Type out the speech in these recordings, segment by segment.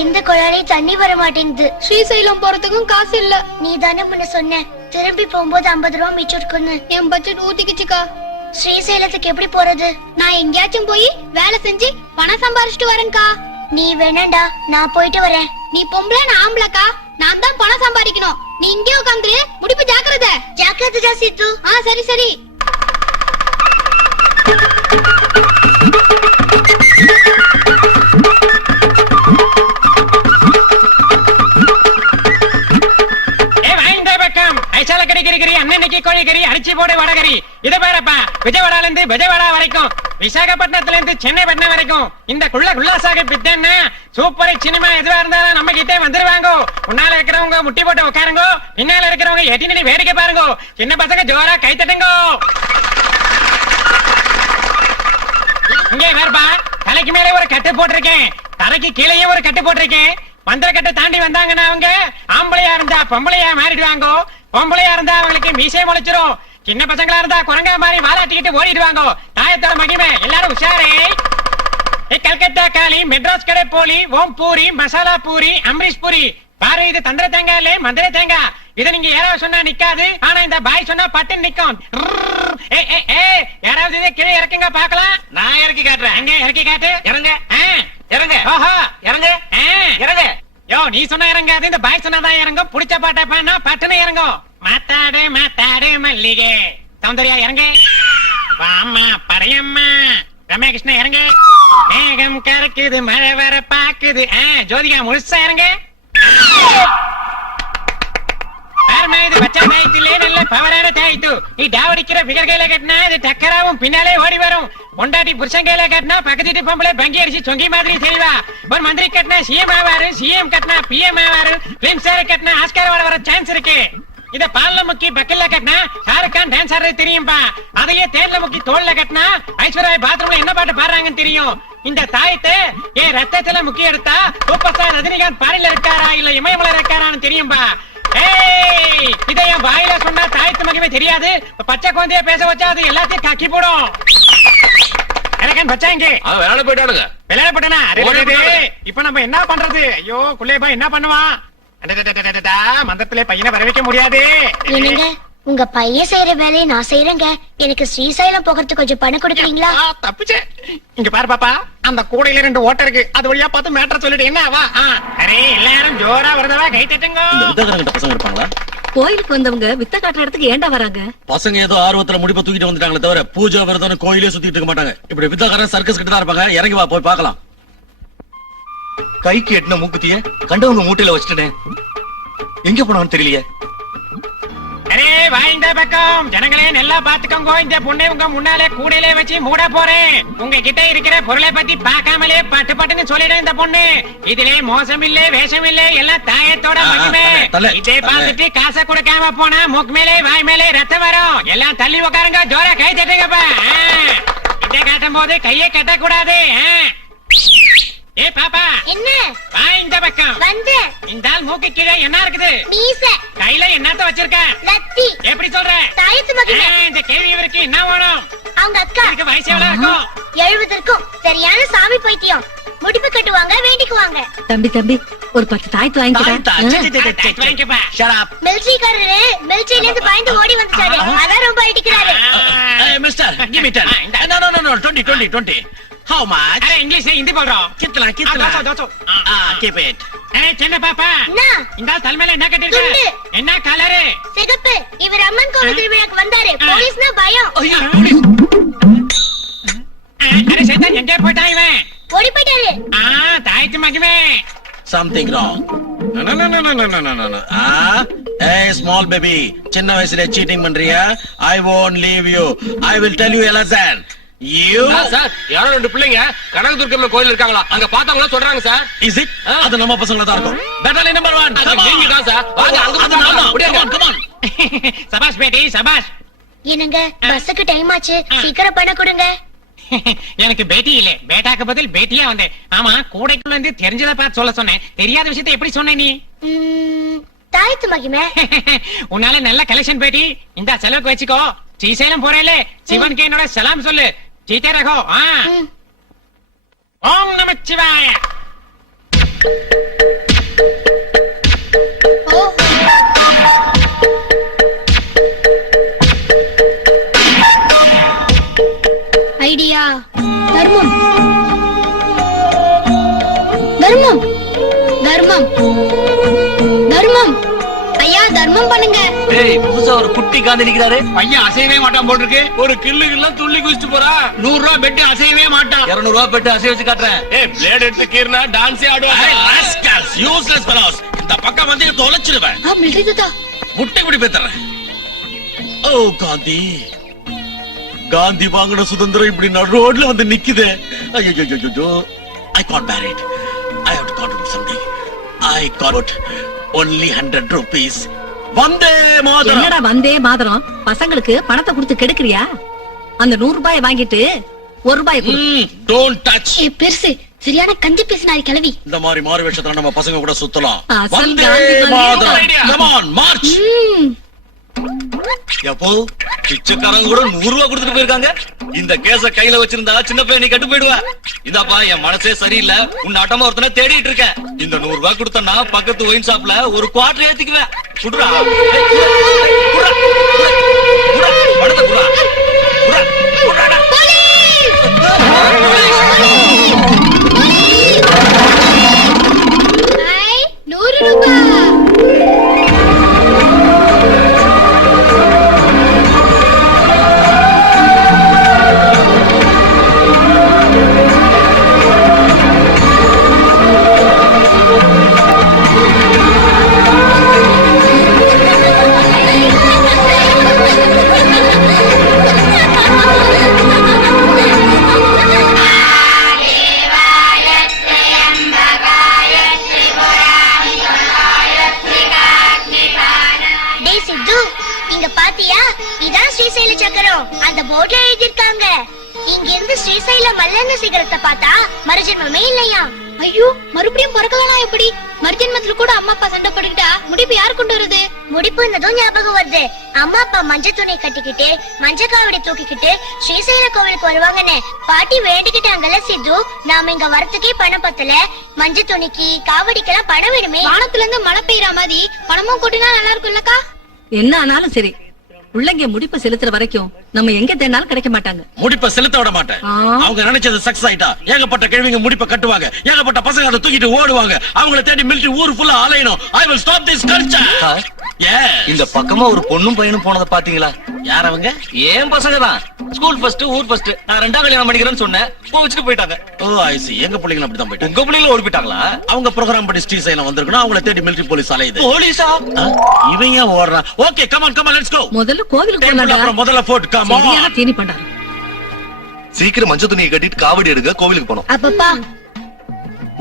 எந்த குழாலையும் தண்ணி வர மாட்டேங்குது. ஸ்ரீசைலம் போறதுக்கும் காசு இல்ல. நீ தானே முன்ன சொன்ன திரும்பி போகும்போது 50 ரூபா மிச்சம் இருக்குன்னு. என் பட்ஜெட் ஊத்திக்கிச்சுக்கா. ஸ்ரீசைலத்துக்கு எப்படி போறது? நான் எங்கேயாச்சும் போய் வேலை செஞ்சு பணம் சம்பாரிச்சிட்டு வரேன்கா. நீ வேணாண்டா, நான் போயிட்டு வரேன். நீ பொம்பளை நான் ஆம்பளக்கா. நான் தான் பணம் சம்பாதிக்கணும். நீ இங்கே உட்காந்து முடிப்பு ஜாக்கிரதை. ஜாக்கிரதை சீத்து. சரி சரி. அரிசி போடு வடகரி. இத பாருப்பா, விஜயவாடால இருந்து விஜயவாடா வரைக்கும், விசாகப்பட்டினத்துல இருந்து சென்னைப்பட்டினம் வரைக்கும் இந்த குல்லாசாக பித்தன்னா சூப்பர் சினிமா எதுவா இருந்தாலும் நம்ம கிட்டே வந்துருவாங்க. முன்னால இருக்கிறவங்க முட்டி போட்டு உட்காருங்க, பின்னால இருக்கிறவங்க எட்டி நின்னு வேடிக்கை பாருங்க. சின்ன பசங்க ஜோரா கை தட்டுங்க. இங்கே வேறுபா, தலைக்கு மேலே ஒரு கட்டு போட்டிருக்கேன், தலைக்கு கீழே ஒரு கட்டு போட்டிருக்கேன். மந்திர கட்டை தாண்டி வந்தாங்கன்னா அவங்க ஆம்பளையா இருந்தா பொம்பளையா மாறிடுவாங்க, பொம்பளையா இருந்தா அவங்களுக்கு மீசை முளைச்சிரும், சின்ன பசங்களா இருந்தா குரங்கா மாதிரி வாலாட்டிக்கிட்டு ஓடிடுவாங்க. தாயத்தோட மகிமை எல்லாரும் உஷாரே. கல்கத்தா காலி, மெட்ராஸ் கடை போலி, ஓம் பூரி, மசாலா பூரி, அம்ரீஷ் பூரி. பாரு, இது தந்திர தேங்காய் இல்ல மந்திர தேங்காய். இத நீங்க யாராவது சொன்னா நிக்காது, ஆனா இந்த பாய் சொன்னா பட்டு நிக்கும். யாராவது இதை கீழே இறக்குங்க பாக்கலாம். நான் இறக்கி காட்டுறேன். எங்க இறக்கி காட்டு. இறங்க இறங்க. ஓஹோ இறங்க இறங்க. யோ, நீ சொன்ன இறங்காது, இந்த பாய் சொன்னாதான் இறங்கும். புடிச்ச பாட்டை பாடினா பட்டுன்னு இறங்கும். மாத்தாடு மாத்தாடு மல்லிகை. சௌந்தர்யா இறங்க. வாமா படையம்மா. ரம்யா கிருஷ்ணா இறங்க. மேகம் கறக்குது மழை வர பாக்குது. ஜோதிகா முழுசா இறங்க. இது பச்சை தாயத்திலே நல்ல பவரான தாயத்து. நீ டாவடிக்கிற பிகர் கையில கட்டினா இது டக்கராவும் பின்னாலே ஓடி வரும். பொண்டாட்டி புருஷன் கையில கட்டினா பக்கத்து பொம்பளை பங்கி அடிச்சு சொங்கி மாதிரி தெரியவா. ஒரு மந்திரி கட்டினா சிஎம் ஆவாரு, சிஎம் கட்டினா பிஎம் ஆவாரு, பிலிம் ஸ்டார் கட்டினா ஆஸ்கார் வர சான்ஸ் இருக்கு. இத பால்ல முக்கி பக்கல்ல கட்டினா ஷாருக் கான் டான்ஸ் ஆடுறது தெரியும்பா. அதையே தேர்ல முக்கி தோல்ல கட்டினா ஐஸ்வர்யா பாத்ரூம்ல என்ன பாட்டு பாடுறாங்கன்னு தெரியும். இந்த தாயத்தை ஏன் ரத்தத்துல முக்கி எடுத்தா சூப்பர் ஸ்டார் ரஜினிகாந்த் பாரில இருக்காரா இல்ல இமயமலை இருக்காரான்னு தெரியும்பா. இத என் வாயில சொன்னா தாயத்து மகிமை தெரியாது. பச்சை குழந்தைய பேச வச்சா அது எல்லாத்தையும் கக்கி போடும். விளையாட போயிட்டானுங்க. விளையாட போட்டானா? இப்ப நம்ம என்ன பண்றது? ஐயோ குள்ளேபா என்ன பண்ணுவான்? மந்தத்திலே பையனை வர வைக்க முடியாது. உங்க பையன் செய்யற வேலையை நான் செய்யறேங்க. எனக்கு ஸ்ரீசைலம் போகிறதுக்கு கொஞ்சம் பணம் கொடுக்குறீங்களா? தப்பிச்சே. இங்க பாரு பாப்பா, அந்த கூடையில 2 ஓட்டை இருக்கு. அது வழியா பார்த்து மேட்டர் சொல்லிட்டு என்ன வா. அரே எல்லாரும் ஜோரா வருதவா கை தட்டுங்க. பசங்க இருப்பாங்களா? கோயிலுக்கு வந்தவங்க வித்த காட்டுற இடத்துக்கு ஏண்டா வராங்க? பசங்க ஏதோ ஆர்வத்துல முடிப்ப தூக்கிட்டு வந்துட்டாங்களே தவிர பூஜை விரதம் கோயிலே சுத்திட்டு இருக்க மாட்டாங்க. இப்படி வித்தக்காரன் சர்க்கஸ் கிட்ட தான் இருப்பாங்க. இறங்கி வா, போய் பார்க்கலாம். கைக்கு எட்டின மூக்குத்திய கண்டவங்க மூட்டையில வச்சுட்டேன். எங்க போனான்னு தெரியலையே. அரே வாய்ந்த பக்கம் ஜனங்களே நல்லா பாத்துக்கோங்க. இந்த பொண்ணை உங்க முன்னாலே கூடையிலே வச்சு மூட போறேன். உங்க கிட்ட இருக்கிற பொருளை பத்தி பார்க்காமலே பட்டு பட்டுன்னு சொல்லிடும் இந்த பொண்ணு. இதுல மோசம் இல்ல வேஷம் இல்ல, எல்லாம் தாயத்தோட மகிமை. இதே பார்த்துட்டு காசை கொடுக்காம போனா மூக்கு மேலே வாய் மேலே ரத்தம் வரும். எல்லாம் தள்ளி உட்காருங்க, ஜோரா கை தட்டுங்கப்பா. இதை காட்டும் போது கையை கட்ட கூடாது. ஏ பாப்பா, என்ன வா இந்த பக்கம் வந்து. இந்த மூக்கு கீழே என்ன இருக்குது? மீசை. கையில என்னத்த வச்சிருக்க? லத்தி. எப்படி சொல்ற? தாயத்து மகிமை. இந்த கேள்வி இவருக்கு என்ன வேணும்? அவங்க அக்கா. இதுக்கு வயசு எவ்வளவு இருக்கும்? 70 இருக்கும். சரியான சாமி பைத்தியம். முடிப்பு கட்டுவாங்க, வேண்டிக்குவாங்க. தம்பி தம்பி, ஒரு 10 தாயத்து வாங்கிக்கிறேன். மிலிட்டரிக்காரரு மிலிட்டரியில இருந்து பயந்து ஓடி வந்துட்டாரு. அதான் ரொம்ப அடிக்கிறாரு. Mister give me 10. No 20. How much? Array இங்கிலீஷ்ல ஹிந்தி போடுறோம். கித்தலா தோசோ. keep it. சின்ன பாப்பா, என்ன இந்த தலைமையில என்ன கட்டிருக்க? என்ன கலரு? சிகப்பு. இவர் அம்மன் கோவில் திருவிழாக்கு வந்தாரு. போலீஸ்னா பயம். ஐயோ போலீஸ். அரே சைத்தான் எங்க போய்ட்டான் இவன்? ஓடி போயிட்டாரு. தாய்க்கு மகிமே. Something wrong. No. Hey small baby, சின்ன வயசுல சீட்டிங் பண்றியா? I won't leave you. I will tell you a lesson. Sir, யாரோ 2 பிள்ளைங்க கனகதுர்க்கம்ல கோயில் இருக்காங்களா, அங்க பார்த்தவங்க சொல்றாங்க சார். Is it? அது நம்ம பசங்கள தான் இருக்கும். Battalion number 1. அது நீங்க தான் சார். வாங்க அங்க come on. சபாஷ் பேட்டி சபாஷ். என்னங்க பஸ்ஸுக்கு டைம் ஆச்சு, சீக்கிரம் பண்ண கொடுங்க. எனக்கு பேட்டி இல்ல, பேட்டாக்கு பதில் பேட்டியா வந்தேன். ஆமா, கூடைக்குள்ள இருந்து தெரிஞ்சதை பார்த்து சொல்ல சொன்னேன். தெரியாத விஷயத்தை எப்படி சொன்ன நீ? தாயத்து மகிமை. உன்னால நல்ல கலெக்ஷன் பேட்டி. இந்த செலவுக்கு வச்சுக்கோ. ஸ்ரீசைலம் போறேல, சிவனுக்கு என்னோட சலாம் சொல்லு. சீட்டே ரகோ. ஓம் நமச்சிவாய. ஓ ஐடியா தர்மம் தர்மம் தர்மம் தர்மம் ஐயா தர்மம் பண்ணுங்க. ஏய் புதுசா ஒரு குட்டி காந்தி நிக்கிறாரு. பையன் அசையவே மாட்டான் போல் இருக்கு. ஒரு கில்லுக்கெல்லாம் துள்ளி குதிச்சுட்டு போறா. 100 ரூபாய் பெட்டு அசையவே மாட்டான். 200 ரூபாய் பெட்டு அசை வச்சு காட்டுறேன். ஏய் பிளேட் எடுத்து கீர்னா டான்ஸே ஆடுவாங்க. Useless fellows. இந்த பக்கம் வந்து தொலைச்சிடுவேன். மிலிட்டரி தாத்தா முட்டை பிடி பேத்துறேன். ஓ காந்தி, காந்தி வாங்கின சுதந்திரம் இப்படி நடு ரோட்ல வந்து நிக்குது. ஐயோ, I can't bear it. I have to contribute something. I got only 100 rupees. Vande Mataram. என்னடா வந்தே மாதரம்? பசங்களுக்கு பணத்தை கொடுத்து கெடுக்கிறியா? அந்த 100 ரூபாயை வாங்கிட்டு 1 ரூபாயை கொடு. Don't touch. ஏ பெருசு சரியான கஞ்சி பேசினாரி கிளவி. இந்த மாதிரி மாறு வேஷத்துல நம்ம பசங்க கூட சுத்தலாம். அசல் வந்தே Gandhi Mataram. idea. Come on, march. எப்போ பிச்சைக்காரங்க கூட 100 ரூபாய் கொடுத்துட்டு போயிருக்காங்க. இந்த கேஸ கையில வச்சிருந்தா சின்ன பையன் நீ கட்டு போயிடுவ. இந்தாப்பா என் மனசே சரியில்லை, உன் ஆட்டமா ஒருத்தனை தேடிட்டு இருக்கேன். இந்த 100 ரூபாய் கொடுத்தனா பக்கத்து ஒயின் ஷாப்ல ஒரு குவார்டர் ஏத்திக்குவேன். குடுறா. ஏய், குடுறா. குடுறா. பணத்தை குடுறா. குடுறா. குடுறாடா. ஐ 100 ரூபாய். டேய் சித்து, இங்க பாத்தியா? இதான் ஸ்ரீசைல சக்கரம். அந்த போர்ட்ல எழுதிருக்காங்க. இங்க இருந்து ஸ்ரீசைல மல்லன்ன சிகரத்தை பார்த்தா மறுஜென்மமே இல்லையா? ஐயோ மறுபடியும் பிறக்கலனா எப்படி? மறுஜென்மத்துல கூட அம்மா அப்பா சண்டை போட்டுக்கிட்டா முடிப்பு யார் கொண்டு வருது? முடிப்புன்னதும் ஞாபகம் வருது. அம்மா அப்பா மஞ்ச துணி கட்டிக்கிட்டு மஞ்ச காவடி தூக்கிக்கிட்டு ஸ்ரீசைல கோவிலுக்கு வருவாங்கன்னு பாட்டி வேண்டிக்கிட்டாங்கல்ல சித்து. நாம இங்க வரத்துக்கே பணம் பத்தல, மஞ்ச துணிக்கு காவடிக்கெல்லாம் பணம் வேணுமே. வானத்துல இருந்து மழை பெய்யற மாதிரி பணமும் கொட்டினா நல்லா இருக்கும்லக்கா? என்ன ஆனாலும் சரி, உள்ளங்க முடிப்பு செலுத்துற வரைக்கும் நம்ம எங்க தேடினாலும் கிடைக்க மாட்டாங்க. முடிப்ப செலுத்த விட மாட்டேன். ஆ. அவங்க நினைச்சது சக்சஸ் ஆயிட்டா ஏகப்பட்ட கேள்விங்க முடிப்ப கட்டுவாங்க. ஏகப்பட்ட பசங்க அதை தூக்கிட்டு ஓடுவாங்க. அவங்கள தேடி மிலிட்டரி ஊர் ஃபுல்லா அலையணும். I will stop this culture. Sir, Yes. இந்த பக்கமா ஒரு பொண்ணும் பையனும் போனதை பாத்தீங்களா? யார் அவங்க? ஏன் பசங்க தான். ஸ்கூல் ஃபர்ஸ்ட் ஊர் ஃபர்ஸ்ட். நான் 2ஆம் கல்யாணம் பண்ணிக்கிறேன்னு சொன்னேன், போச்சுட்டு போயிட்டாங்க. ஓ ஐ see. எங்க பிள்ளைங்க அப்படிதான் போயிட்டாங்க. உங்க பிள்ளைங்க ஓடி போயிட்டாங்களா? அவங்க ப்ரோகிராம் படி ஸ்ரீசைலம் வந்திருக்கணும். அவங்கள தேடி மிலிட்டரி போலீஸ் அலையுது. போலீஸா? ஆ? இவன் ஏன் ஓடுறான்? Okay come on let's go. முதல்ல கோவிலுக்கு டெம்பிள் போனாடா. அப்புறம் முதல்ல ஃபோர்ட் கம் சரியான ஆன். தீனி பண்டாரு. சீக்கிரம் மஞ்சள் துணியை கட்டிட்டு காவடி எடுங்க, கோவிலுக்கு போனோம். அப்பப்பா,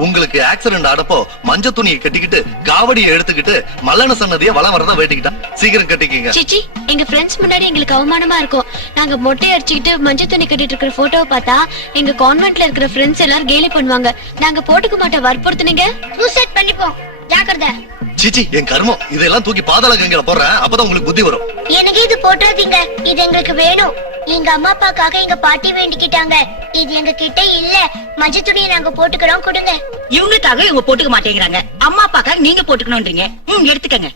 உங்களுக்கு ஆக்சிடென்ட் ஆடப்போ மஞ்சள் துணியை கட்டிக்கிட்டு காவடியை எடுத்துக்கிட்டு மல்லன சன்னதியை வலம் வரதான் வேட்டிக்கிட்டா. சீக்கிரம் கட்டிக்கிங்க. சிச்சி எங்க ஃப்ரெண்ட்ஸ் முன்னாடி எங்களுக்கு அவமானமா இருக்கும். நாங்க மொட்டை அடிச்சுக்கிட்டு மஞ்சள் துணி கட்டிட்டு இருக்கிற போட்டோவை பார்த்தா எங்க கான்வென்ட்ல இருக்கிற ஃப்ரெண்ட்ஸ் எல்லாரும் கேலி பண்ணுவாங்க. நாங்க போட்டுக்க மாட்டோம், வற்புறுத்துனீங்க சூசைட் பண்ணிப்போம். ஜாக்கிரதை. சீச்சி என் கர்மம், இதெல்லாம் தூக்கி பாதாள கங்கையில போடுறேன், அப்பதான் உங்களுக்கு புத்தி வரும். எனக்கு இது போட்டாதீங்க. இது எங்களுக்கு வேணும். எங்க அம்மா அப்பாக்காக எங்க பாட்டி வேண்டிக்கிட்டாங்க. இது எங்க கிட்ட இல்ல. மஞ்ச துணியை நாங்க போட்டுக்கிறோம், கொடுங்க. இவங்களுக்காக இவங்க போட்டுக்க மாட்டேங்கிறாங்க. அம்மா அப்பாக்காக நீங்க போட்டுக்கணும்ன்றீங்க. எடுத்துக்கங்க.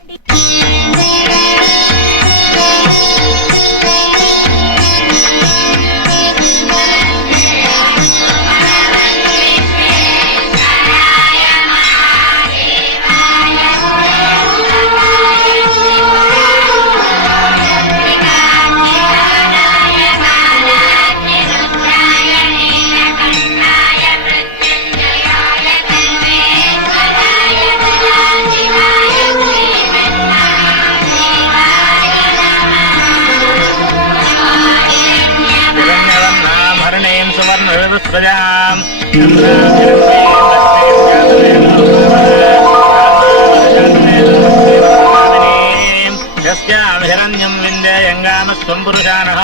हिरण्यं विन्द्ययङ्गामस्त्वं पुरुषाणः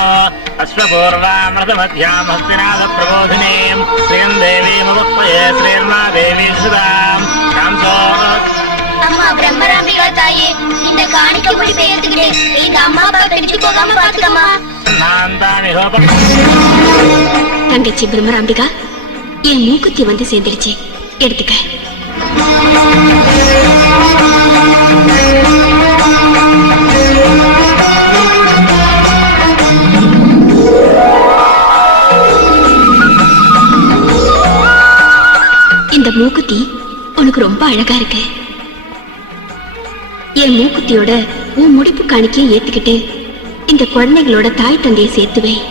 अश्वपूर्वामृतमध्यां हस्तिनाथ प्रबोधिनीं श्रियं देवीमुपये श्रीर्मा देवी सुदां कांसो அம்மா பிரம்மராம்பிகா தாயே, இந்த காணிக்க முடிப்பை ஏத்துக்கிட்டு எங்க அம்மா அப்பா பிரிஞ்சு போகாம பாத்துக்கம்மா. नान्तानि होप தங்கச்சி பிரம்மராம்பிகா, என் மூக்குத்தி வந்து சேர்ந்துருச்சு, எடுத்துக்க. இந்த மூக்குத்தி உனக்கு ரொம்ப அழகா இருக்கு. என் மூக்குத்தியோட உன் முடிப்பு காணிக்கையை ஏத்துக்கிட்டு இந்த குழந்தைகளோட தாய் தந்தையை சேர்த்துவேன்.